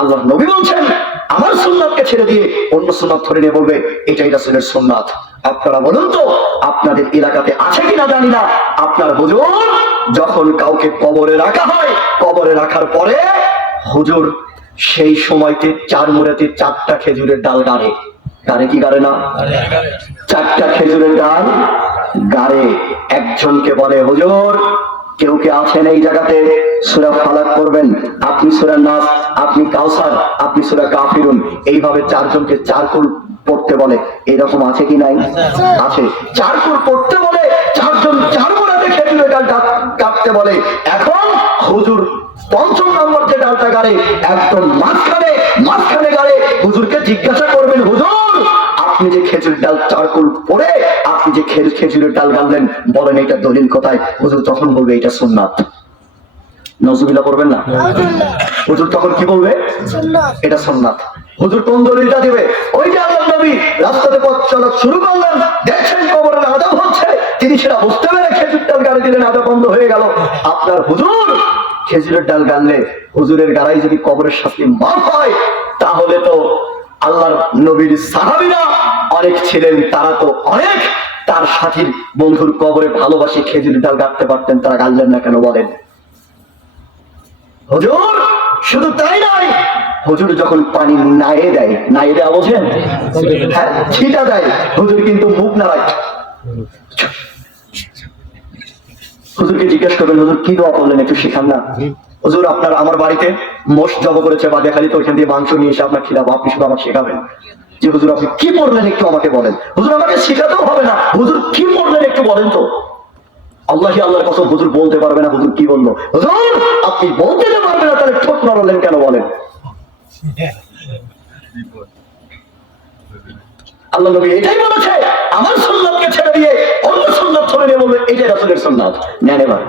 আল্লাহ নবী বলছেন আমার সুন্নাতকে ছেড়ে দিয়ে অন্য সুন্নাত ধরে নিয়ে বলবে এটাই রাসূলের সুন্নাত। আপনারা বলুন তো আপনাদের এলাকাতে আছে কিনা জানি না, আপনার হুজুর যখন কাউকে কবরে রাখা হয়, কবরে রাখার পরে হুজুর সেই সময়তে 4 মুড়াতে 4টা খেজুরের ডাল গাড়ে। গাড়ে কি গাড়ে না? 4টা খেজুরের ডাল গাড়ে। একজনকে বলে হুজুর কেউ কে আছেন এই জায়গাতে সূরা ফালাক করবেন, আপনি সূরা নাস, আপনি কাউসার, আপনি সূরা কাফিরুন, এইভাবে 4 জনকে 4 কুল পড়তে বলে। এরকম আছে কি নাই? আছে। 4 কুল পড়তে বলে, 4 জন 4 মুড়াতে খেজুরের ডাল কাটতে বলে। এখন হুজুর 5ম নম্বর যে ডালটা গাড়ে একদম মাঝখানে গাড়ে। হুজুরকে জিজ্ঞাসা করবেন হুজুর আপনি যে খেজুরের ডাল 4 কুল পড়ে আপনি যে খেজুরের ডাল গাড়লেন বলেন এটা দলিল কোথায়? হুজুর তখন বলবে এটা সুন্নাত। নজুবিল্লাহ করবেন না? হুজুর তখন কি বলবে? এটা সুন্নাত। হুজুর কোন দলিলটা দিবে? ওই যে আল্লাহর নবী রাস্তাতে পথ চলা শুরু করলেন, দেখছেন কবরের আযাব হচ্ছে, তিনি সেটা বুঝতে পেরে খেজুর ডাল গাড়ি দিলেন, আযাব বন্ধ হয়ে গেল। আপনার হুজুর খেজুরের ডাল গাড়লে হুজুরের গাড়াই যদি কবরের শাস্তি মাফ হয়, তাহলে তো আল্লাহর নবীর সাহাবীরা অনেক ছিলেন, তারা তো অনেক তার সাথীর বন্ধুর কবরে ভালোবাসি খেজুরের ডাল গাড়তে পারতেন, তারা গাড়লেন না কেন বলেন? হুজুর শুধু তাই নয়, হুজুর যখন পানি নায়ে দেয়, নায়ে দেওয়া বোঝেন? হ্যাঁ, ছিটা দেয়, হুজুর কিন্তু মুখ নাড়ায়। হুজুরকে জিজ্ঞেস করবেন হুজুর কি দোয়া করলেন একটু শেখান না। হুজুর আপনার আমার বাড়িতে মোষ জব করেছে বাদেখালি, তো ওইখান দিয়ে মাংস নিয়ে এসে আপনার খিলাবো, আপনি শুধু আমাকে শেখাবেন। যে হুজুর আপনি কি পড়লেন একটু আমাকে বলেন। হুজুর আমাকে শেখাতেও হবে না, হুজুর কি পড়লেন একটু বলেন তো। আল্লাহি আল্লাহর কসম হুজুর বলতে পারবে না হুজুর কি বললো। হুজুর আপনি বলতে তো পারবেন না, তাহলে ঠোঁট নড়লেন কেন বলেন? আল্লাহ নবী এটাই বলেছে আমার সুন্নাতকে ছেড়ে দিয়ে অন্য সুন্নাত ধরে নিয়ে বলবে এটাই রাসূলের সুন্নাত। নেন এবার